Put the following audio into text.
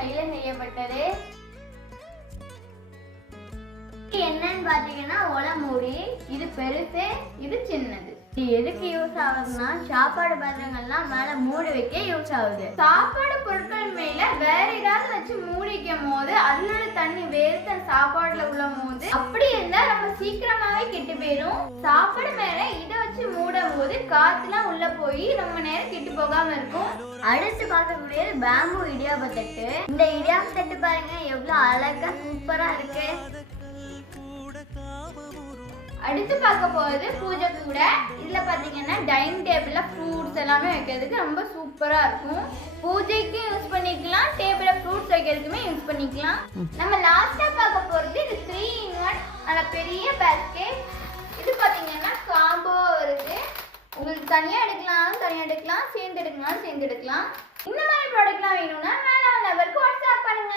கையில செய்யப்பட்டது. என்னன்னு பாத்தீங்கன்னா ஒலை மூடி. இது பெருசு, இது சின்னது. இது எதுக்கு யூஸ் ஆகுதுன்னா சாப்பாடு பாத்திரங்கள்லாம் மேல மூடி வைக்க யூஸ் ஆகுது. சாப்பாடு பொருட்கள் மேல வேற ஏதாவது வச்சு மூடி வைக்கும் போது அதனால தண்ணி வேர்த்து சாப்பாடுல உள்ள போது அப்படி இருந்தா நம்ம சீக்கிரமாவே கெட்டு போயிடும். சாப்பாடு மேல இதை வச்சு மூடும் போது காத்துலாம் உள்ள போய் ரொம்ப நேரம் கெட்டு போகாம இருக்கும். அடுத்து பார்க்கக்கூடியது பேம்பு இடியாப்பத்தட்டு. இந்த இடியாப்பத்தட்டு பாருங்க எவ்வளவு அழகா சூப்பரா இருக்கு. அடுத்து பார்க்க போறது பூஜை கூட. இதுல பாத்தீங்கன்னா டைனிங் டேபிள்ல ஃப்ரூட்ஸ் எல்லாமே வைக்கிறதுக்கு ரொம்ப சூப்பரா இருக்கும். பூஜைக்கு யூஸ் பண்ணிக்கலாம், டேபிள்ல ஃப்ரூட்ஸ் வைக்கிறதுக்குமே யூஸ் பண்ணிக்கலாம். நம்ம லாஸ்டா பார்க்க போறது இது 3-in-1 நல்ல பெரிய பேஸ்கெட். இது பாத்தீங்கன்னா காம்போ வருது. உங்களுக்கு தனியா எடுக்கலாம், சேர்ந்து எடுக்கலாம். இந்த மாதிரி ப்ராடக்ட்லாம் வேணும்னா மேல நம்பருக்கு வாட்ஸ்அப் பண்ணுங்க.